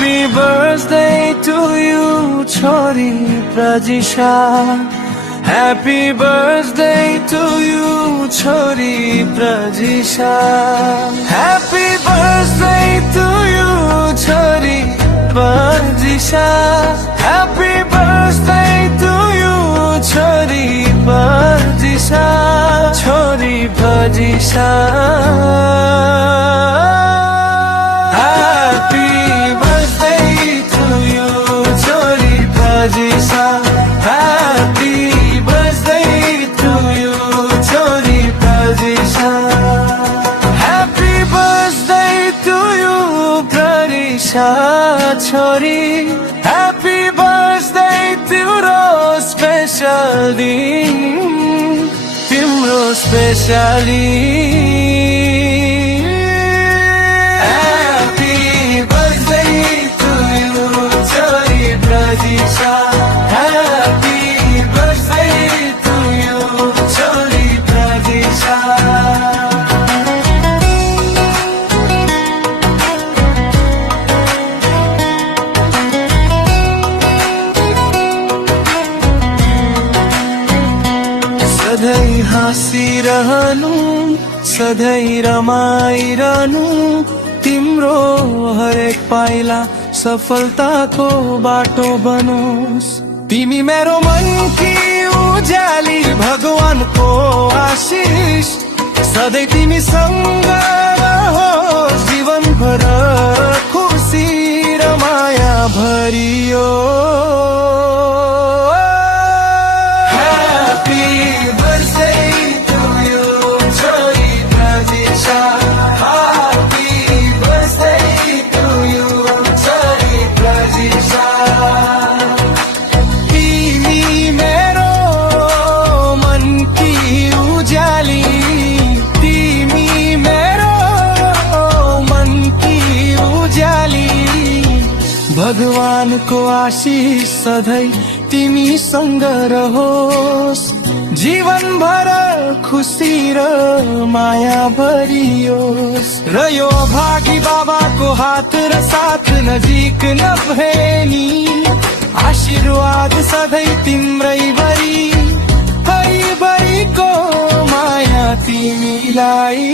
Happy birthday to you, छोरी प्रजिशा. Happy birthday to you, छोरी प्रजिशा. Happy birthday to you, छोरी प्रजिशा. Happy birthday to you, छोरी प्रजिशा. छोरी प्रजिशा. Happy birthday to you, छोरी प्रजिशा. Happy birthday to you, छोरी प्रजिशा. Happy birthday to you, प्रजिशा छोरी. Happy birthday तिम्रो special दिन, तिम्रो special दिन. Happy birthday to you, छोरी प्रजिशा. Happy birthday to you, छोरी प्रजिशा. सधैँ हाँसिरहनु, सधैँ रमाइरहनु, तिम्रो हरेक पाइला सफलताको बाटो बनोस्. तिमी मेरो मनकी उज्याली, भगवानको आशिष सधैँ तिमीसँग रहोस्. जीवनभर खुसी र माया भरियो. Happy birthday to you, छोरी प्रजिशा. Happy birthday to you, छोरी प्रजिशा. तिमी मेरो मनकी उज्याली, तिमी मेरो मनकी उज्याली. भगवानको आशीष सधैँ तिमीसँग रहोस्. जीवनभर खुसी र माया भरियोस्. र यो भागी बाबाको हात र साथ नजिक नभए नि, आशीर्वाद सधैँ तिम्रै भरि, भरिको माया तिमीलाई.